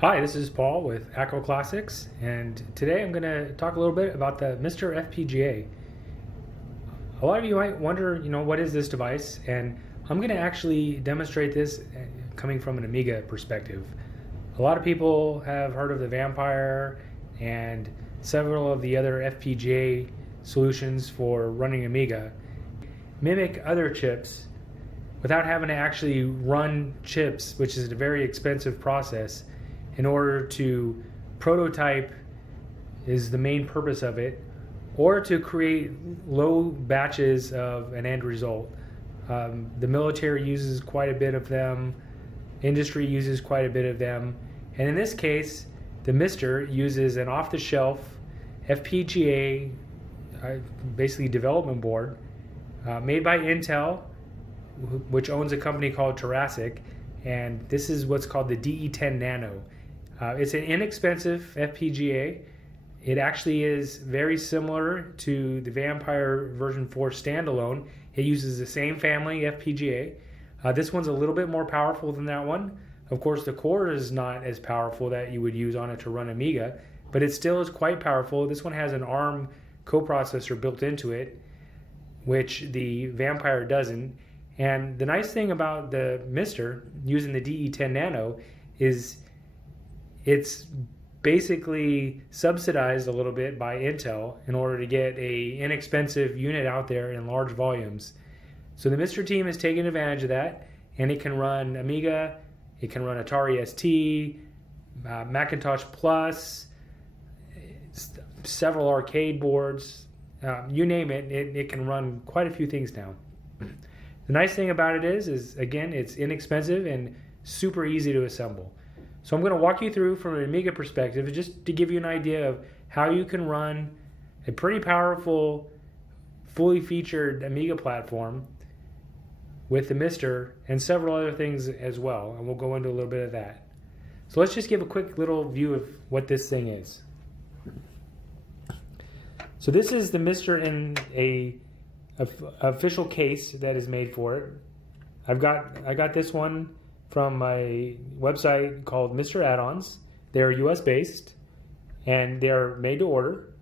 Hi, this is Paul with Acro Classics, and today I'm going to talk a little bit about the MisterFPGA. A lot of you might wonder, what is this device? And I'm going to actually demonstrate this coming from an Amiga perspective. A lot of people have heard of the Vampire and several of the other FPGA solutions for running Amiga mimic other chips without having to actually run chips, which is a very expensive process. In order to prototype is the main purpose of it, or to create low batches of an end result. The military uses quite a bit of them, industry uses quite a bit of them, and in this case, the Mister uses an off-the-shelf FPGA, basically development board, made by Intel, which owns a company called Jurassic, and this is what's called the DE10 Nano. It's an inexpensive FPGA. It actually is very similar to the Vampire version 4 standalone. It uses the same family FPGA. This one's a little bit more powerful than that one. Of course, the core is not as powerful that you would use on it to run Amiga, but it still is quite powerful. This one has an ARM coprocessor built into it, which the Vampire doesn't. And the nice thing about the Mister using the DE10 Nano is it's basically subsidized a little bit by Intel in order to get a inexpensive unit out there in large volumes. So the Mister team is taking advantage of that, and it can run Amiga, it can run Atari ST, Macintosh Plus, several arcade boards, you name it, it can run quite a few things now. The nice thing about it is again, it's inexpensive and super easy to assemble. So I'm going to walk you through from an Amiga perspective just to give you an idea of how you can run a pretty powerful, fully featured Amiga platform with the Mister and several other things as well, and we'll go into a little bit of that. So let's just give a quick little view of what this thing is. So this is the Mister in a official case that is made for it. I got this one from my website called Mr. Add-ons. They're US based and they're made to order.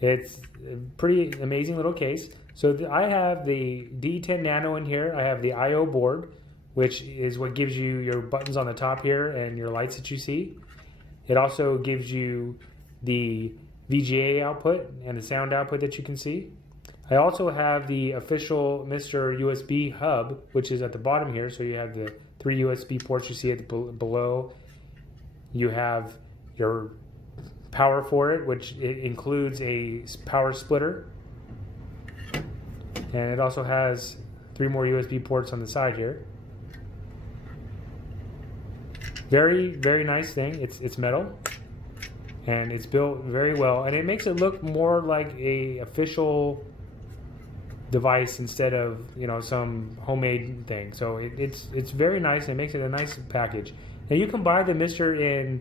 It's a pretty amazing little case. So I have the D10 Nano in here. I have the IO board, which is what gives you your buttons on the top here and your lights that you see. It also gives you the VGA output and the sound output that you can see. I also have the official Mister USB hub, which is at the bottom here. So you have the 3 USB ports you see below. You have your power for it, which it includes a power splitter. And it also has 3 more USB ports on the side here. Very, very nice thing. It's metal. And it's built very well. And it makes it look more like a official device instead of some homemade thing. So it's very nice and it makes it a nice package. Now you can buy the Mister in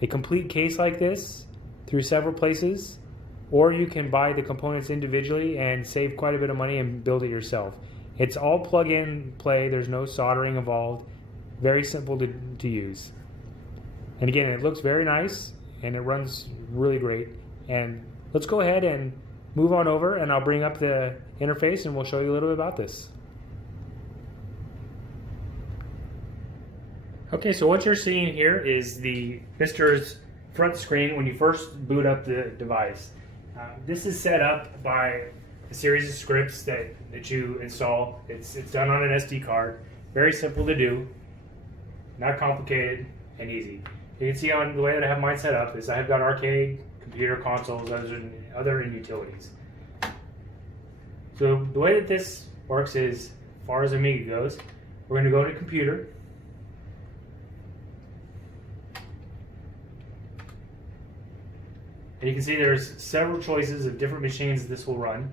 a complete case like this through several places, or you can buy the components individually and save quite a bit of money and build it yourself. It's all plug in play. There's no soldering involved. Very simple to use. And again, it looks very nice and it runs really great. And let's go ahead and move on over, and I'll bring up the interface and we'll show you a little bit about this. Okay, so what you're seeing here is the Mister's front screen when you first boot up the device. This is set up by a series of scripts that you install. It's done on an SD card. Very simple to do, not complicated, and easy. You can see on the way that I have mine set up is I've got arcade, computer, consoles, other utilities. So the way that this works is, as far as Amiga goes, we're going to go to computer. And you can see there's several choices of different machines this will run.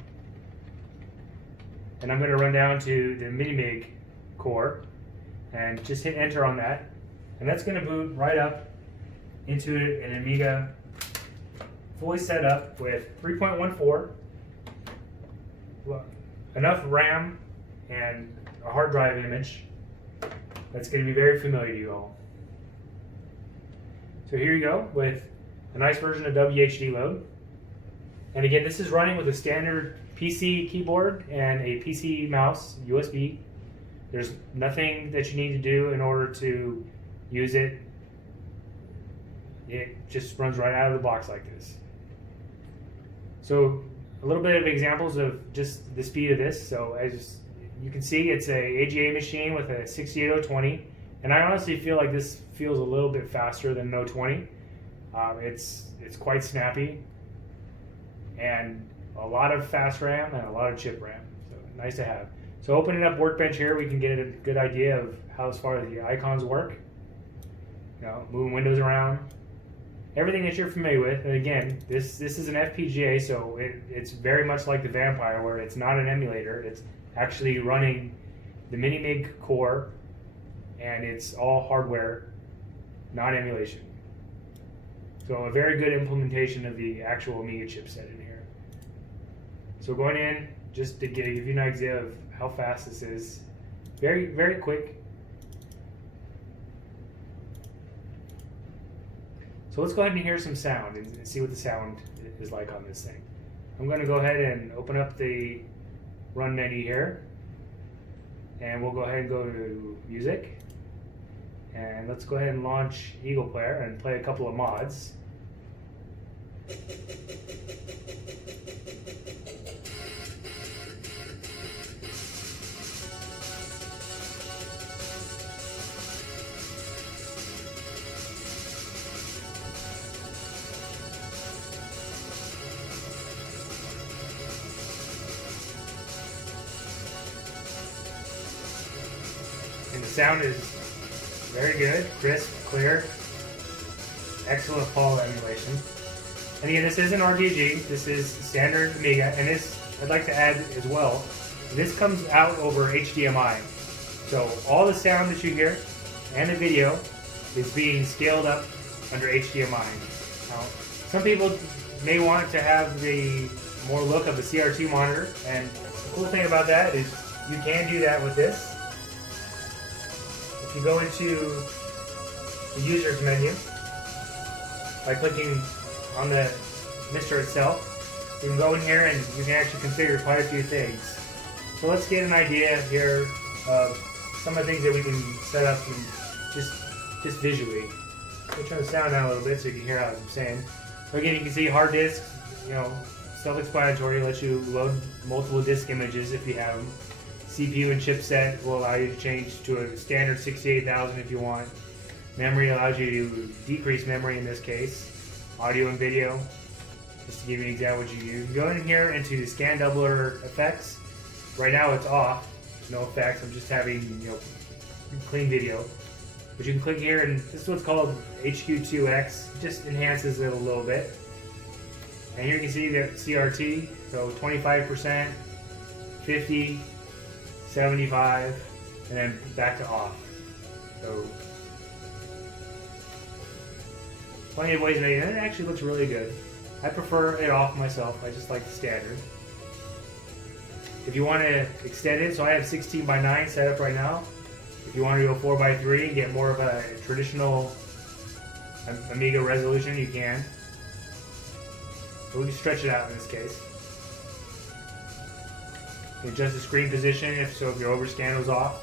And I'm going to run down to the Minimig core and just hit enter on that. And that's going to boot right up into an Amiga fully set up with 3.14, enough RAM and a hard drive image that's going to be very familiar to you all. So here you go with a nice version of WHD load. And again, this is running with a standard PC keyboard and a PC mouse, USB. There's nothing that you need to do in order to use it. It just runs right out of the box like this. So a little bit of examples of just the speed of this. So as you can see, it's a AGA machine with a 68020, and I honestly feel like this feels a little bit faster than No 20. It's quite snappy, and a lot of fast RAM and a lot of chip RAM. So nice to have. So opening up Workbench here, we can get a good idea of how as far as the icons work. You know, moving windows around. Everything that you're familiar with, and again, this is an FPGA, so it's very much like the Vampire, where it's not an emulator. It's actually running the Mini-MIG core, and it's all hardware, not emulation. So a very good implementation of the actual Amiga chipset in here. So going in, just to give you an idea of how fast this is, very, very quick. So let's go ahead and hear some sound and see what the sound is like on this thing. I'm going to go ahead and open up the run menu here, and we'll go ahead and go to music, and let's go ahead and launch Eagle Player and play a couple of mods. And the sound is very good, crisp, clear, excellent fall emulation. And again, this isn't RGG, this is standard Amiga, and this, I'd like to add as well, this comes out over HDMI. So all the sound that you hear and the video is being scaled up under HDMI. Now, some people may want to have the more look of a CRT monitor, and the cool thing about that is you can do that with this. If you go into the Users menu by clicking on the Mister itself, you can go in here and you can actually configure quite a few things. So let's get an idea here of some of the things that we can set up and just visually. I'll turn the sound down a little bit so you can hear how I'm saying. So again, you can see hard disk, you know, self-explanatory, lets you load multiple disk images if you have them. CPU and chipset will allow you to change to a standard 68,000 if you want. Memory allows you to decrease memory in this case. Audio and video, just to give you an example what you use. Go in here into the scan doubler effects. Right now it's off, there's no effects. I'm just having, you know, clean video. But you can click here, and this is what's called HQ2X. It just enhances it a little bit. And here you can see the CRT, so 25%, 50, 75, and then back to off. So plenty of ways to make it, and it actually looks really good. I prefer it off myself. I just like the standard. If you want to extend it, so I have 16:9 set up right now. If you want to go 4:3 and get more of a traditional Amiga resolution, you can. But we can stretch it out in this case. Adjust the screen position if your overscan was off.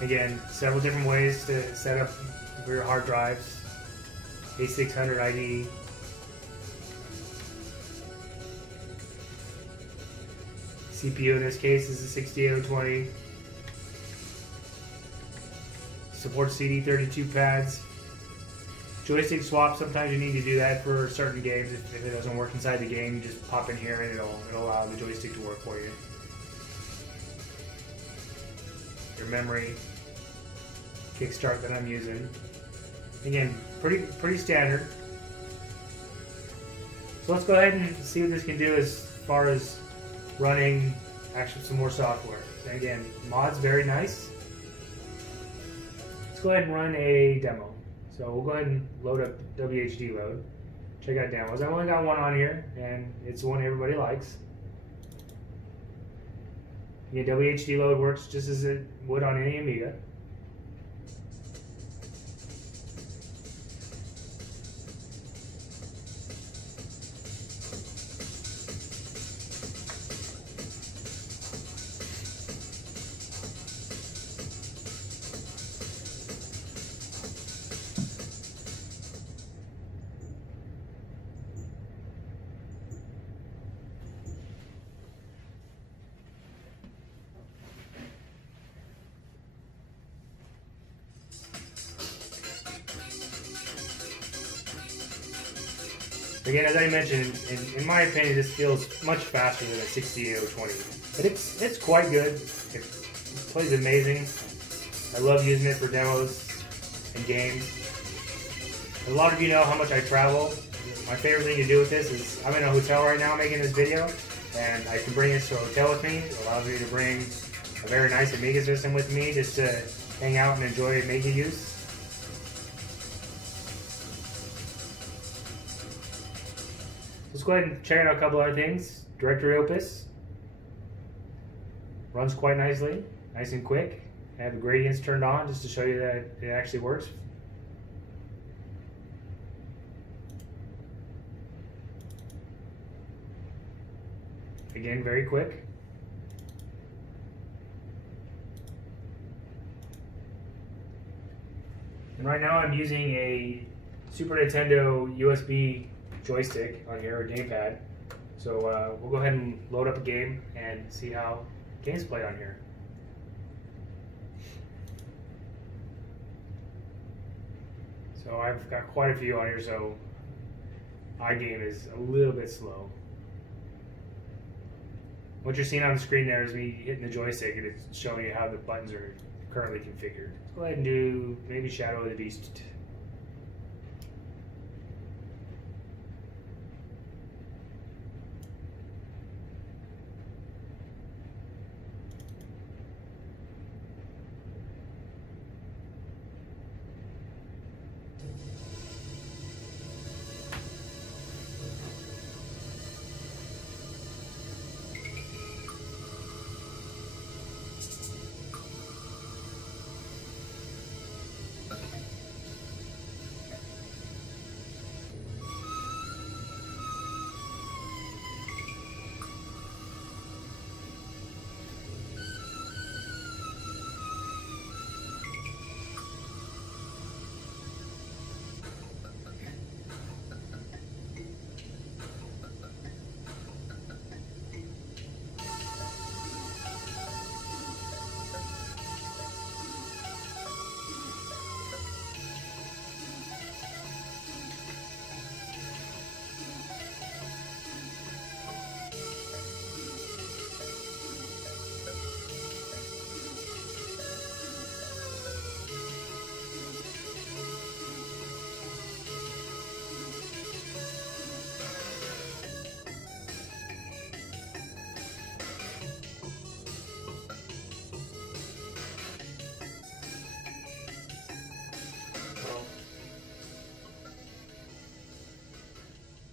Again, several different ways to set up for your hard drives. A600 ID. CPU in this case is a 68020. Supports CD32 pads. Joystick swap, sometimes you need to do that for certain games. If it doesn't work inside the game, you just pop in here and it'll allow the joystick to work for you. Your memory kickstart that I'm using. Again, pretty standard. So let's go ahead and see what this can do as far as running actually some more software. And again, mods, very nice. Let's go ahead and run a demo. So we'll go ahead and load up WHD load. Check out demos. I've only got one on here, and it's the one everybody likes. WHD load works just as it would on any Amiga. Again, as I mentioned, in my opinion, this feels much faster than a 68020. But it's quite good. It plays amazing. I love using it for demos and games. A lot of you know how much I travel. My favorite thing to do with this is I'm in a hotel right now making this video, and I can bring this to a hotel with me. It allows me to bring a very nice Amiga system with me just to hang out and enjoy Amiga use. Let's go ahead and check out a couple other things. Directory Opus runs quite nicely, nice and quick. I have the gradients turned on just to show you that it actually works. Again, very quick. And right now I'm using a Super Nintendo USB joystick on here, or gamepad. So we'll go ahead and load up a game and see how games play on here. So I've got quite a few on here, so iGame is a little bit slow. What you're seeing on the screen there is me hitting the joystick, and it's showing you how the buttons are currently configured. Let's go ahead and do maybe Shadow of the Beast.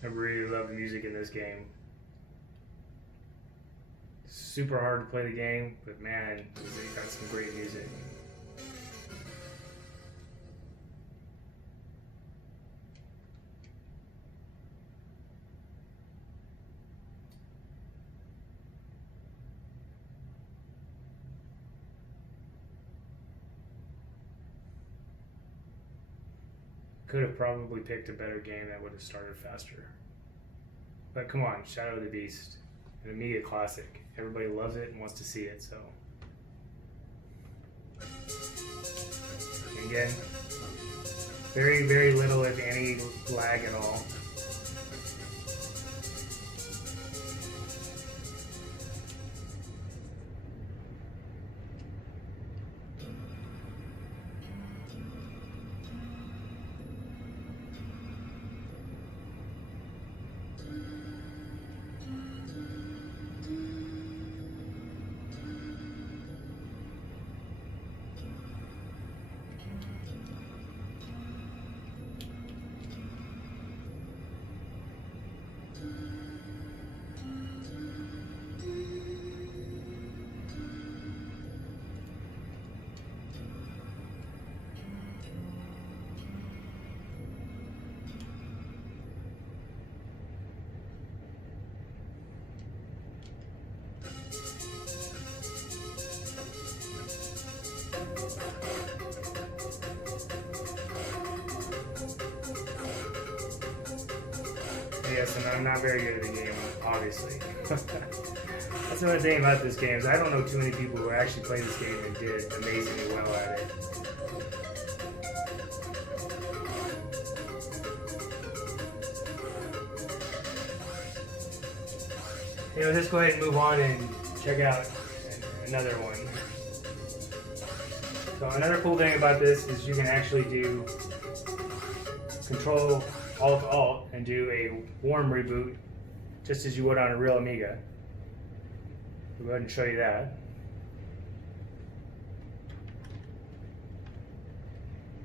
I really love the music in this game. Super hard to play the game, but man, it's got some great music. Could have probably picked a better game that would have started faster. But come on, Shadow of the Beast, an Amiga classic. Everybody loves it and wants to see it, so. And again, very, very little, if any, lag at all. Yes, and I'm not very good at the game, obviously. That's another thing about this game is I don't know too many people who actually played this game and did amazingly well at it. Let's go ahead and move on and check out another one. So another cool thing about this is you can actually do Control Alt and do a warm reboot just as you would on a real Amiga. We'll go ahead and show you that.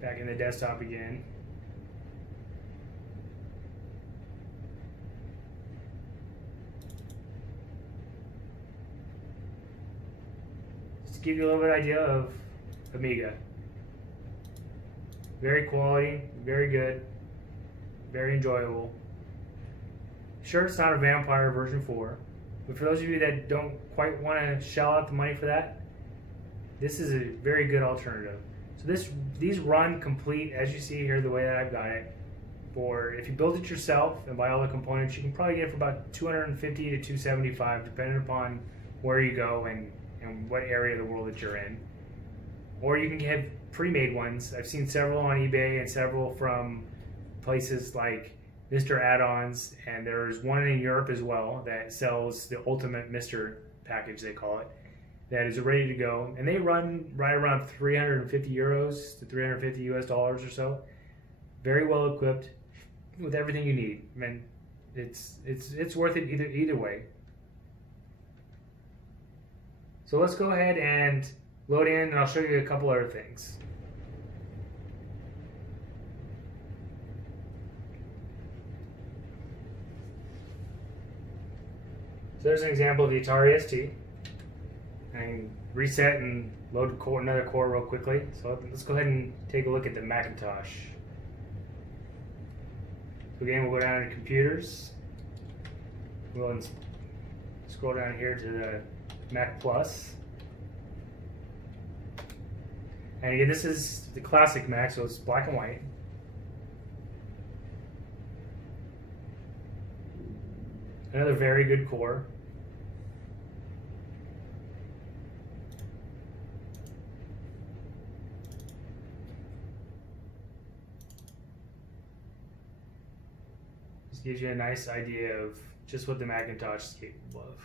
Back in the desktop again. Just to give you a little bit of idea of Amiga. Very quality, very good, very enjoyable. Sure, it's not a Vampire version 4, but for those of you that don't quite want to shell out the money for that, this is a very good alternative. So these run complete, as you see here, the way that I've got it. For if you build it yourself and buy all the components, you can probably get it for about $250 to $275, depending upon where you go and what area of the world that you're in. Or you can get pre-made ones. I've seen several on eBay and several from places like Mr. Add-ons, and there's one in Europe as well that sells the ultimate Mr. package, they call it, that is ready to go, and they run right around 350 euros to 350 US dollars or so. Very well equipped with everything you need. I mean, it's worth it either way. So let's go ahead and load in, and I'll show you a couple other things. So there's an example of the Atari ST. And reset and load another core real quickly. So let's go ahead and take a look at the Macintosh. So again, we'll go down to computers. We'll scroll down here to the Mac Plus. And again, this is the classic Mac, so it's black and white. Another very good core. This gives you a nice idea of just what the Macintosh is capable of.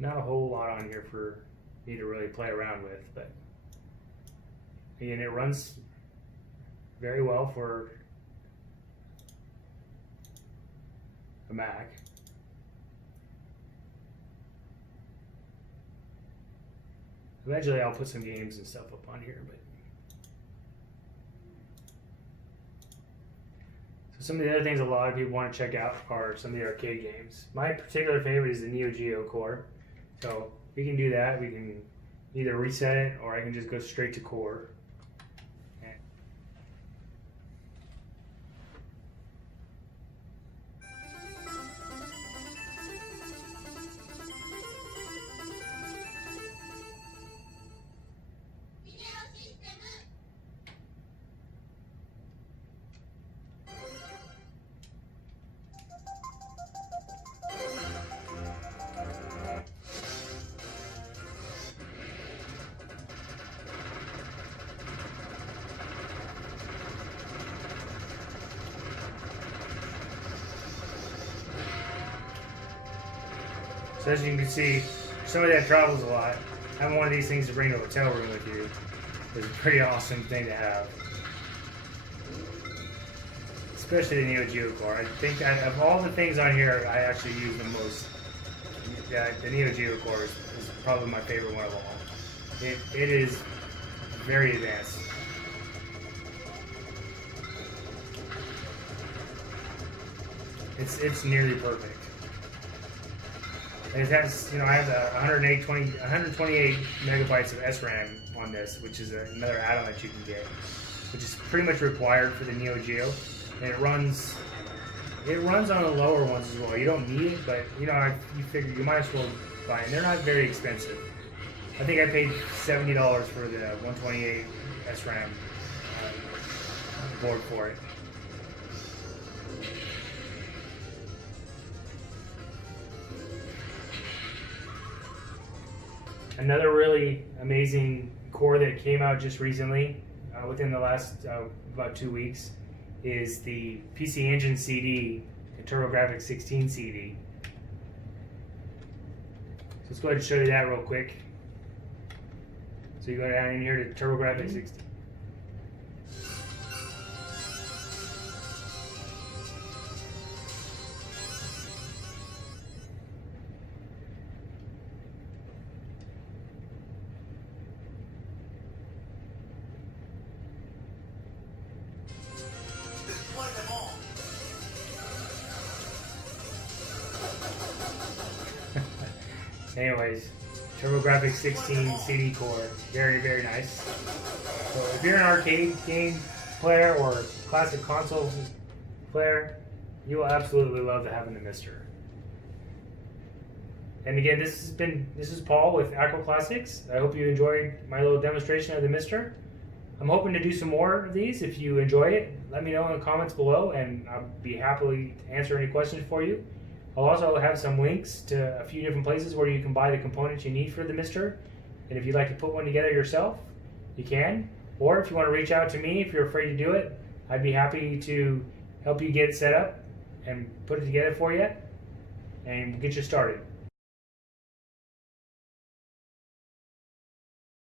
Not a whole lot on here for me to really play around with, but again, it runs very well for a Mac. Eventually I'll put some games and stuff up on here, but so some of the other things a lot of people want to check out are some of the arcade games. My particular favorite is the Neo Geo core. So we can do that. We can either reset it, or I can just go straight to core. So as you can see, somebody that travels a lot, having one of these things to bring to a hotel room with you is a pretty awesome thing to have. Especially the Neo Geo core. I think that of all the things on here, I actually use the most. Yeah, the Neo Geo core is probably my favorite one of all. It is very advanced. It's nearly perfect. And it has, I have 128 megabytes of SRAM on this, which is another add-on that you can get, which is pretty much required for the Neo Geo. And it runs It runs on the lower ones as well. You don't need it, but you know, you figure you might as well buy it. They're not very expensive. I think I paid $70 for the 128 SRAM board for it. Another really amazing core that came out just recently, within the last about 2 weeks, is the PC Engine CD, the TurboGrafx 16 CD. So let's go ahead and show you that real quick. So you go down in here to TurboGrafx 16. Anyways, TurboGrafx 16 CD core, very, very nice. So if you're an arcade game player or classic console player, you will absolutely love having the Mister. And again, this is Paul with Acro Classics. I hope you enjoyed my little demonstration of the Mister. I'm hoping to do some more of these. If you enjoy it, let me know in the comments below, and I'll be happily to answer any questions for you. I'll also have some links to a few different places where you can buy the components you need for the Mister. And if you'd like to put one together yourself, you can. Or if you want to reach out to me, if you're afraid to do it, I'd be happy to help you get it set up and put it together for you and get you started.